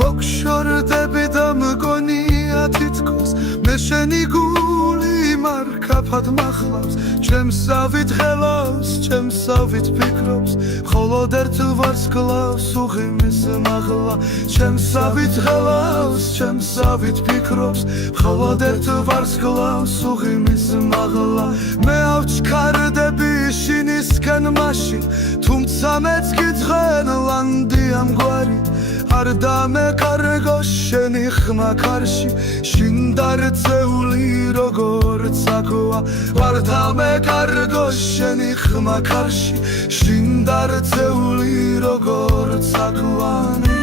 მოგშორდები და მგონია თითქოს მე შენი გული მარკაფად მახლავს ჩემსავით ხელავს ჩემსავით ფიქრობს მხოლოდ ერთ ვარს კლავს უღიმის მაღლა ჩემსავით ხელავს ჩემსავით ფიქრობს მხოლოდ ერთ ვარს კლავს უღიმის მაღლა მე ავჩქარდები შინისკენ მაშინ თუმცა მეც გიძღენ ლანდი ამგვარი არ დამეკარგო შენი ხმა კარში შინ დარწეული როგორც აქვია არ დამეკარგო შენი ხმა კარში შინ დარწეული როგორც აქვია